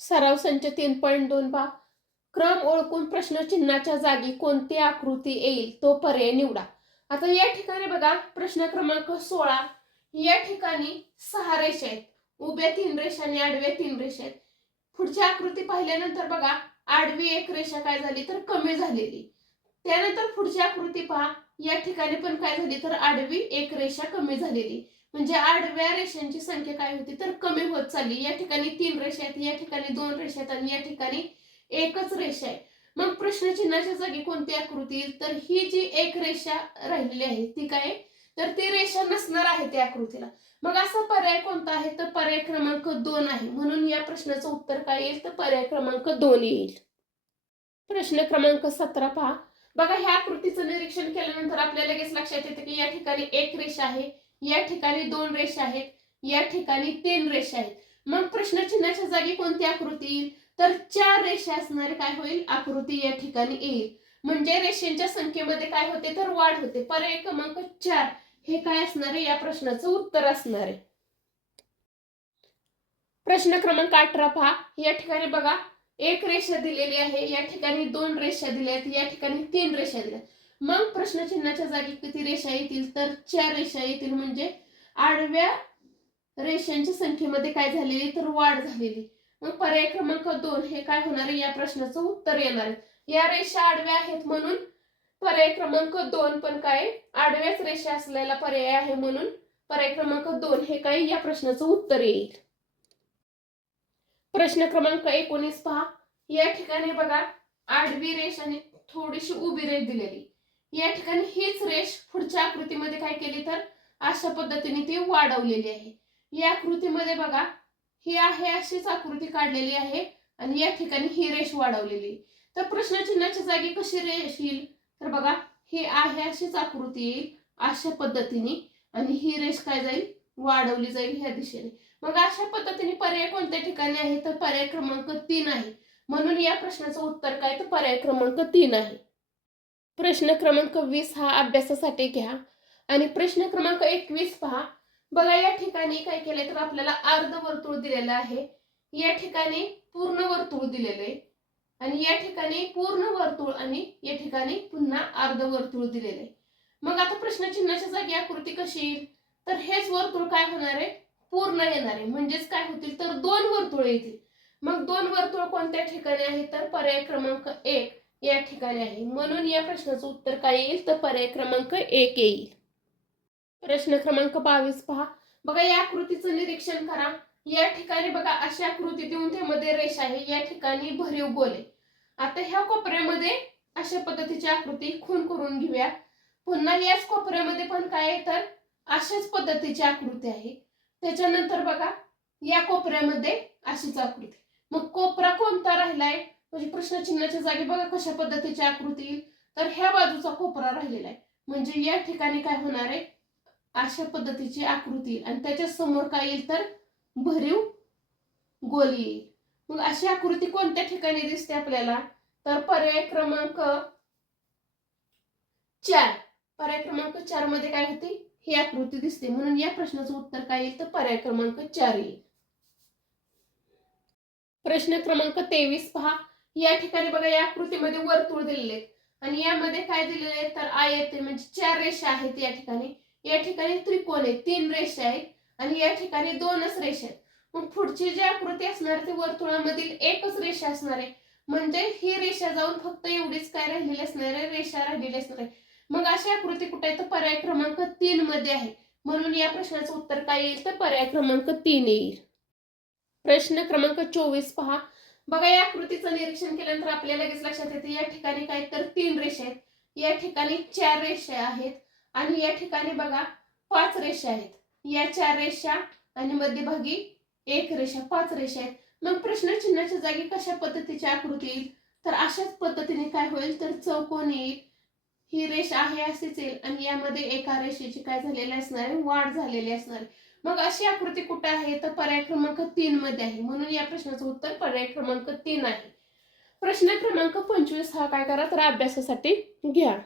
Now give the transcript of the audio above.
सराव संच 3.2 पहा. क्रम ओळखून प्रश्नचिन्हाच्या जागी कोणती आकृती येईल तो पर्याय निवडा. आता या ठिकाणी बघा प्रश्न क्रमांक 16. या ठिकाणी 6 रेषा आहेत. उभ्या 3 रेषा आणि आडव्या 3 रेषा आहेत. पुढची आकृती पाहिल्यानंतर बघा आडवी एक रेषा काय झाली तर कमी झालेली. त्यानंतर पुढची आकृती पहा. या ठिकाणी पण काय झाली तर आडवी एक रेषा कमी झालेली. म्हणजे आडव्या रेषांची संख्या काय होती तर कमी होत चालली. या ठिकाणी 3 रेषा आहेत, या ठिकाणी 2 रेषा आहेत आणि या ठिकाणी एकच रेषा आहे. मग प्रश्नचिन्हाच्या जागी कोणती आकृती येईल तर ही जी एक रेषा राहिलेली आहे ती काय तर ती रेषा नसणार आहे त्या आकृतीला. मग असा पर्याय कोणता आहे तर पर्याय क्रमांक 2 आहे. म्हणून या प्रश्नाचं उत्तर काय येईल तर पर्याय क्रमांक 2 येईल. प्रश्न क्रमांक 17 पहा. बघा ह्या आकृतीचं निरीक्षण केल्यानंतर आपल्याला लगेच लक्षात येतं की या ठिकाणी एक रेषा आहे, या ठिकाणी 2 रेषा आहेत, या ठिकाणी 3 रेषा आहेत. मग प्रश्नचिन्हाच्या जागी कोणती आकृती येईल तर 4 रेषा असणारी काय होईल आकृती या ठिकाणी येईल. म्हणजे रेषांच्या संख्येमध्ये काय होते तर वाढ होते. पर्याय क्रमांक 4 हे काय असणार आहे या प्रश्नाचं उत्तर असणार आहे. प्रश्न क्रमांक 18 पहा. या ठिकाणी बघा एक रेषा दिलेली आहे, या ठिकाणी 2 रेषा दिल्या आहेत, या ठिकाणी 3 रेषा दिल्या. मग प्रश्नचिन्हाच्या जागी किती रेषा येतील तर 4 रेषा येतील. म्हणजे आडव्या रेषांच्या संख्येमध्ये काय झालेली तर वाढ झालेली. मग पर्याय क्रमांक 2 हे काय होणार आहे या प्रश्नाचं उत्तर येणार आहे. या रेषा आडव्या आहेत म्हणून पर्याय क्रमांक 2 पण काय आडव्याच रेषा असलेला पर्याय आहे म्हणून पर्याय क्रमांक 2 हे काय या प्रश्नाचं उत्तर येईल. प्रश्न क्रमांक 19 पहा. या ठिकाणी बघा आडवी रेष आणि थोडीशी उभी रेष दिलेली. या ठिकाणी हीच रेष पुढच्या आकृतीमध्ये काय केली तर अशा पद्धतीने ती वाढवलेली आहे. या आकृतीमध्ये बघा ही आहे अशीच आकृती काढलेली आहे आणि या ठिकाणी ही रेष वाढवलेली. तर प्रश्नचिन्हाच्या जागी कशी रेष येईल तर बघा ही आहे अशीच आकृती येईल अशा पद्धतीने आणि ही रेष काय जाईल वाढवली जाईल ह्या दिशेने. मग अशा पद्धतीने पर्याय कोणत्या ठिकाणी आहे तर पर्याय क्रमांक 3 आहे. म्हणून या प्रश्नाचं उत्तर काय तर पर्याय क्रमांक 3 आहे. प्रश्न क्रमांक 20 हा अभ्यासासाठी घ्या. आणि प्रश्न क्रमांक 21 पहा. बघा या ठिकाणी काय केलंय तर आपल्याला अर्धवर्तुळ दिलेलं आहे, या ठिकाणी पूर्ण वर्तुळ दिलेलं आहे आणि या ठिकाणी पूर्ण वर्तुळ आणि या ठिकाणी पुन्हा अर्धवर्तुळ दिलेलं आहे. मग आता प्रश्नचिन्हाच्या जागी आकृती कशी येईल तर हेच वर्तुळ काय होणार आहे पूर्ण येणार आहे. म्हणजेच काय होतील तर 2 वर्तुळ येतील. मग 2 वर्तुळ कोणत्या ठिकाणी आहे तर पर्याय क्रमांक 1 या ठिकाणी आहे. म्हणून या प्रश्नाचं उत्तर काय येईल तर पर्याय क्रमांक 1 येईल. प्रश्न क्रमांक 22 पहा. बघा या आकृतीचं निरीक्षण करा. या ठिकाणी बघा अशी आकृती देऊन त्यामध्ये रेषा आहे, या ठिकाणी भरीव गोल आहे. आता ह्या कोपऱ्यामध्ये अशा पद्धतीची आकृती खून करून घेऊया. पुन्हा याच कोपऱ्यामध्ये पण काय आहे तर अशाच पद्धतीची आकृती आहे. त्याच्यानंतर बघा या कोपऱ्यामध्ये अशीच आकृती. मग कोपरा कोणता राहिलाय म्हणजे प्रश्नचिन्हाच्या जागी बघा कशा पद्धतीची आकृती येईल तर ह्या बाजूचा कोपरा राहिलेला आहे. म्हणजे या ठिकाणी काय होणार आहे अशा पद्धतीची आकृती आणि त्याच्या समोर काय येईल तर भरीव गोल येईल. मग अशी आकृती कोणत्या ठिकाणी दिसते आपल्याला तर पर्याय क्रमांक 4. पर्याय क्रमांक 4 मध्ये काय होते ही आकृती दिसते. म्हणून या प्रश्नाचं उत्तर काय येईल तर पर्याय क्रमांक 4 येईल. प्रश्न क्रमांक 23 पहा. या ठिकाणी बघा या आकृतीमध्ये वर्तुळ दिलेले आहेत आणि यामध्ये काय दिलेले आहे तर आयत म्हणजे 4 रेषा आहेत. या ठिकाणी या ठिकाणी त्रिकोण आहे, 3 रेषा आहेत आणि या ठिकाणी 2च रेषा आहेत. मग पुढची जी आकृती असणार ती वर्तुळामधील एकच रेषा असणार आहे. म्हणजे ही रेषा जाऊन फक्त एवढीच काय राहिलेली असणार आहे रेषा राहिलेली असणार आहे. मग अशी आकृती कुठे आहे तर पर्याय क्रमांक 3 मध्ये आहे. म्हणून या प्रश्नाचं उत्तर काय येईल तर पर्याय क्रमांक 3 येईल. प्रश्न क्रमांक 24 पहा. बघा या आकृतीचं निरीक्षण केल्यानंतर आपल्याला लगेच लक्षात येते या ठिकाणी काय तर 3 रेषा आहेत, या ठिकाणी 4 रेषा आहेत आणि या ठिकाणी बघा 5 रेषा आहेत. या 4 रेषा आणि मध्यभागी एक रेषा 5 रेषा आहेत. मग प्रश्नचिन्हाच्या जागी कशा पद्धतीची आकृती येईल तर अशाच पद्धतीने काय होईल तर चौकोन येईल. ही रेषा आहे अशीच येईल आणि यामध्ये एका रेषेची काय झालेली असणार आहे वाढ झालेली असणार आहे. मग अशी आकृती कुठे आहे तर पर्याय क्रमांक 3 मध्ये आहे. म्हणून या प्रश्नाचं उत्तर पर्याय क्रमांक 3 आहे. प्रश्न क्रमांक 25 हा काय करा तर अभ्यासासाठी घ्या.